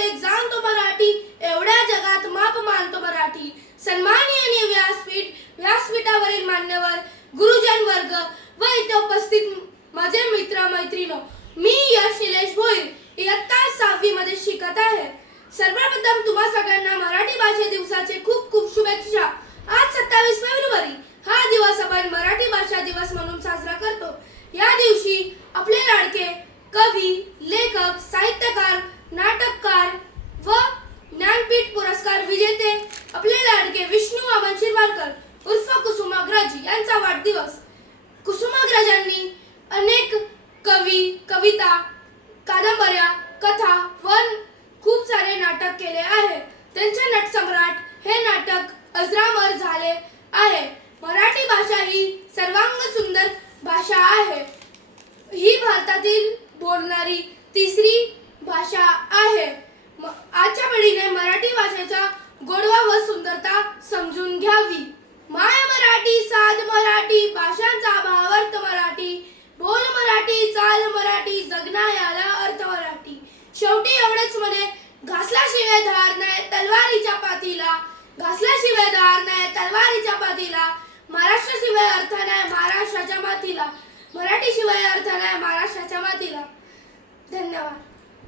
मराठी एवढ्या जगात माप मानतो मराठी. सन्माननीय व्यासपीठ व्यासपीठावरील मान्यवर गुरुजन वर्ग व इथे उपस्थित माझे मित्र मैत्रिणी मी यश निलेश भोईर इयत्ता सहावी मध्ये शिकत आहे. सर्वप्रथम तुम्हा सगळ्यांना मराठी भाषे दिवसाचे खूप खूप शुभेच्छा. आज सत्तावीस फेब्रुवारी हा दिवस आपण मराठी भाषा दिवस म्हणून साजरा करतो. या दिवशी आपले लाडके आपले लाडके विष्णू वामन शिरवाडकर उर्फ कुसुमाग्रज यांचा वाढदिवस. कुसुमाग्रजांनी अनेक कवी कविता कादंबऱ्या कथा व खूप सारे नाटक केले आहे. त्यांचे नटसम्राट हे नाटक अजरामर झाले आहे. मराठी भाषा ही सर्वांग सुंदर भाषा आहे. ही भारतातील बोलणारी तिसरी भाषा आहे म- आजच्या पिढीने मराठी भाषेचा गोडवा व सुंदरता समजून घ्यावी. माय मराठी साध मराठी भाषांचा भावार्थ मराठी. बोल मराठी चाल मराठी जगना याला अर्थ मराठी. शेवटी एवढेच म्हणे घासल्याशिवाय धार नाही तलवारीच्या पातीला. घासल्याशिवाय धार नाही तलवारीच्या पातीला. महाराष्ट्राशिवाय अर्थ नाही महाराष्ट्राच्या मातीला. मराठीशिवाय अर्थ नाही महाराष्ट्राच्या मातीला.